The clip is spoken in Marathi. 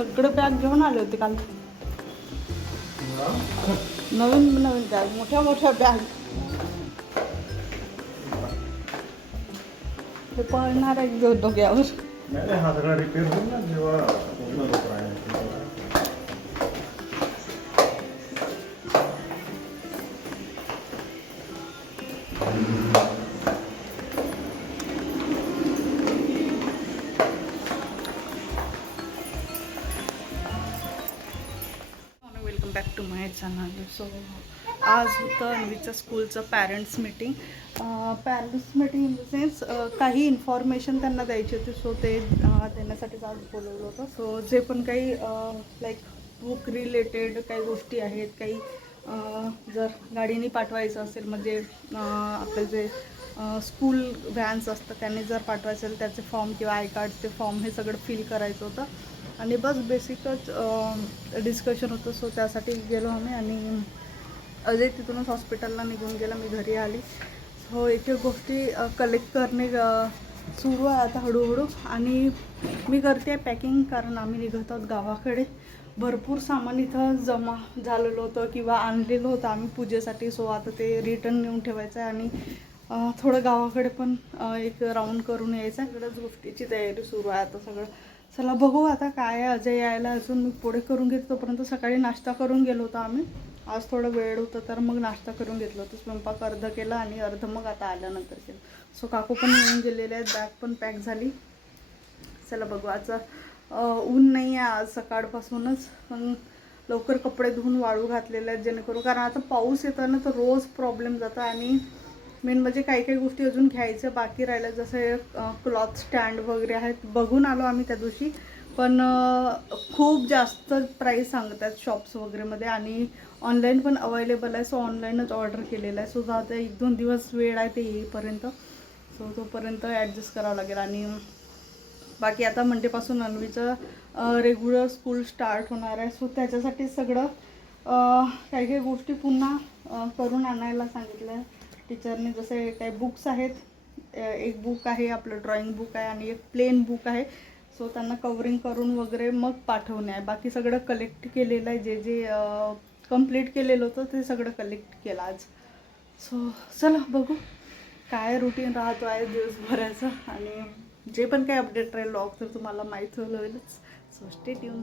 सगळं बॅग घेऊन आले होते काल. नवीन नवीन बॅग मोठ्या मोठ्या बॅग ते पळणार आहे डो- welcome back to my channel. So आज होतं अन्वीचं स्कूलचं parents meeting parents meeting in the sense काही इन्फॉर्मेशन त्यांना द्यायची होती सो ते देण्यासाठीच आज बोलवलं होतं. सो जे पण काही लाईक बुक रिलेटेड काही गोष्टी आहेत काही जर गाडीने पाठवायचं असेल म्हणजे आपले जे स्कूल व्हॅन्स असतं त्यांनी जर पाठवायचं असेल त्याचे फॉर्म किंवा आय कार्डचे फॉर्म हे सगळं फिल करायचं होतं. आणि बस बेसिकच डिस्कशन होतं. सो त्यासाठी गेलो आम्ही आणि अजय तिथूनच हॉस्पिटलला निघून गेला. मी घरी आली. सो एक एक गोष्टी कलेक्ट करणे सुरू आहे आता हळूहळू. आणि मी करते पॅकिंग कारण आम्ही निघत आहोत गावाकडे. भरपूर सामान इथं जमा झालेलं होतं किंवा आणलेलं होतं आम्ही पूजेसाठी. सो आता ते रिटर्न नेऊन ठेवायचं आहे. आणि थोडं गावाकडे पण एक राऊंड करून यायचं आहे. सगळ्याच गोष्टीची तयारी सुरू आहे आता सगळं. चला बघू आता काय आहे. अजय यायला अजून मी पुढे करून घेतो तोपर्यंत सकाळी नाश्ता करून गेलो होतो आम्ही. आज थोडं वेळ होतं तर मग नाश्ता करून घेतलं होतं. स्वयंपाक अर्ध केला आणि अर्ध मग आता आल्यानंतर केलं सो काकू पण येऊन गेलेले आहेत. बॅग पण पॅक झाली. चला बघू. आज ऊन नाही आहे आज सकाळपासूनच. पण लवकर कपडे धुवून वाळू घातलेले आहेत जेणेकरून. कारण आता पाऊस येताना तर रोज प्रॉब्लेम जातो आणि मेन म्हणजे काही काही गोष्टी अजून घ्यायचं बाकी राहिलं जसे क्लॉथ स्टँड वगैरे आहेत. बघून आलो आम्ही त्या दिवशी. पण खूप जास्त प्राईस सांगतात शॉप्स वगैरेमध्ये आणि ऑनलाईन पण अवेलेबल आहे. सो ऑनलाईनच ऑर्डर केलेलं आहे. सो आता एक दोन दिवस वेळ आहे ते येईपर्यंत. सो तोपर्यंत ॲडजस्ट करावं लागेल. आणि बाकी आता मंडेपासून अन्वीचं रेग्युलर स्कूल स्टार्ट होणार आहे. सो त्याच्यासाठी सगळं काही काही गोष्टी पुन्हा करून आणायला सांगितलं आहे टीचरने जसे काही बुक्स आहेत एक बुक आहे आपलं ड्रॉइंग बुक आहे आणि एक प्लेन बुक आहे. सो त्यांना कवरिंग करून वगैरे मग पाठवणे आहे. बाकी सगळं कलेक्ट केलेलं आहे. जे जे कंप्लीट केलेलं होतं ते सगळं कलेक्ट केलं आज. सो चला बघू. काय रुटीन राहतो आहे दिवसभराचं आणि जे पण काही अपडेट राहील लॉग तर तुम्हाला माहीत होईलच. So stay tune